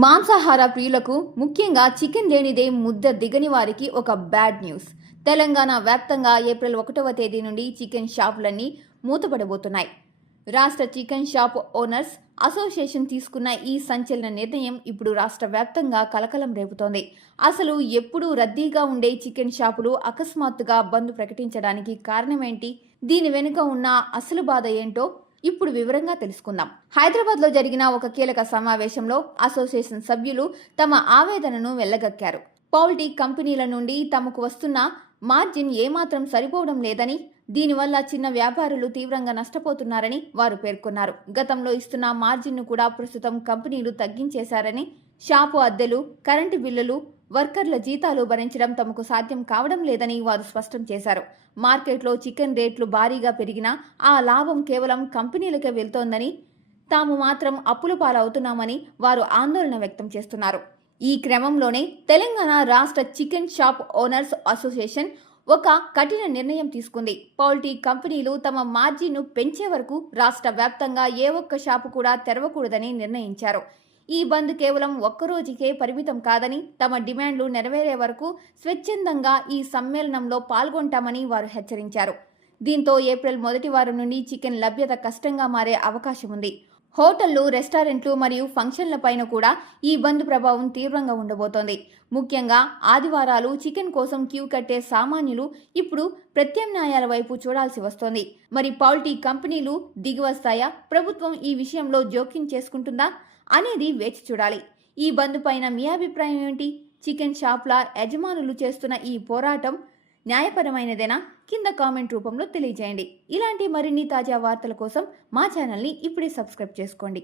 మాంసాహార ప్రియులకు ముఖ్యంగా చికెన్ లేనిదే ముద్ద దిగని వారికి ఒక బ్యాడ్ న్యూస్. తెలంగాణ వ్యాప్తంగా ఏప్రిల్ 1వ తేదీ నుండి చికెన్ షాపులన్నీ మూతపడబోతున్నాయి. రాష్ట్ర చికెన్ షాప్ ఓనర్స్ అసోసియేషన్ తీసుకున్న ఈ సంచలన నిర్ణయం ఇప్పుడు రాష్ట్ర వ్యాప్తంగా కలకలం రేపుతోంది. అసలు ఎప్పుడూ రద్దీగా ఉండే చికెన్ షాపులు అకస్మాత్తుగా బంద్ ప్రకటించడానికి కారణమేంటి? దీని వెనుక ఉన్న అసలు బాధ ఏంటో ఇప్పుడు వివరంగా తెలుసుకుందాం. హైదరాబాద్లో జరిగిన ఒక కీలక సమావేశంలో అసోసియేషన్ సభ్యులు తమ ఆవేదనను వెళ్లగక్కారు. పౌల్ట్రీ కంపెనీల నుండి తమకు వస్తున్న మార్జిన్ ఏమాత్రం సరిపోవడం లేదని, దీనివల్ల చిన్న వ్యాపారులు తీవ్రంగా నష్టపోతున్నారని వారు పేర్కొన్నారు. గతంలో ఇస్తున్న మార్జిన్ను కూడా ప్రస్తుతం కంపెనీలు తగ్గించేశారని, షాపు అద్దెలు, కరెంటు బిల్లులు, వర్కర్ల జీతాలు భరించడం తమకు సాధ్యం కావడం లేదని వారు స్పష్టం చేశారు. మార్కెట్లో చికెన్ రేట్లు భారీగా పెరిగినా ఆ లాభం కేవలం కంపెనీలకే వెళ్తోందని, తాము మాత్రం అప్పుల పాలవుతున్నామని వారు ఆందోళన వ్యక్తం చేస్తున్నారు. ఈ క్రమంలోనే తెలంగాణ రాష్ట్ర చికెన్ షాప్ ఓనర్స్ అసోసియేషన్ ఒక కఠిన నిర్ణయం తీసుకుంది. పౌల్ట్రీ కంపెనీలు తమ మార్జిన్ను పెంచే వరకు రాష్ట్ర వ్యాప్తంగా ఏ ఒక్క షాపు కూడా తెరవకూడదని నిర్ణయించారు. ఈ బంద్ కేవలం ఒక్కరోజుకే పరిమితం కాదని, తమ డిమాండ్లు నెరవేరే వరకు స్వచ్ఛందంగా ఈ సమ్మేళనంలో పాల్గొంటామని వారు హెచ్చరించారు. దీంతో ఏప్రిల్ మొదటి వారం నుండి చికెన్ లభ్యత కష్టంగా మారే అవకాశం ఉంది. హోటళ్లు, రెస్టారెంట్లు మరియు ఫంక్షన్లపైన కూడా ఈ బంద్ ప్రభావం తీవ్రంగా ఉండబోతోంది. ముఖ్యంగా ఆదివారాలు చికెన్ కోసం క్యూ కట్టే సామాన్యులు ఇప్పుడు ప్రత్యామ్నాయాల వైపు చూడాల్సి వస్తోంది. మరి పౌల్ట్రీ కంపెనీలు దిగివస్తాయా? ప్రభుత్వం ఈ విషయంలో జోక్యం చేసుకుంటుందా అనేది వేచి చూడాలి. ఈ బంద్ పైన మీ అభిప్రాయం ఏంటి? చికెన్ షాప్ల యజమానులు చేస్తున్న ఈ పోరాటం న్యాయపరమైనదేనా? కింద కామెంట్ రూపంలో తెలియజేయండి. ఇలాంటి మరిన్ని తాజా వార్తల కోసం మా ఛానల్ని ఇప్పుడే సబ్స్క్రైబ్ చేసుకోండి.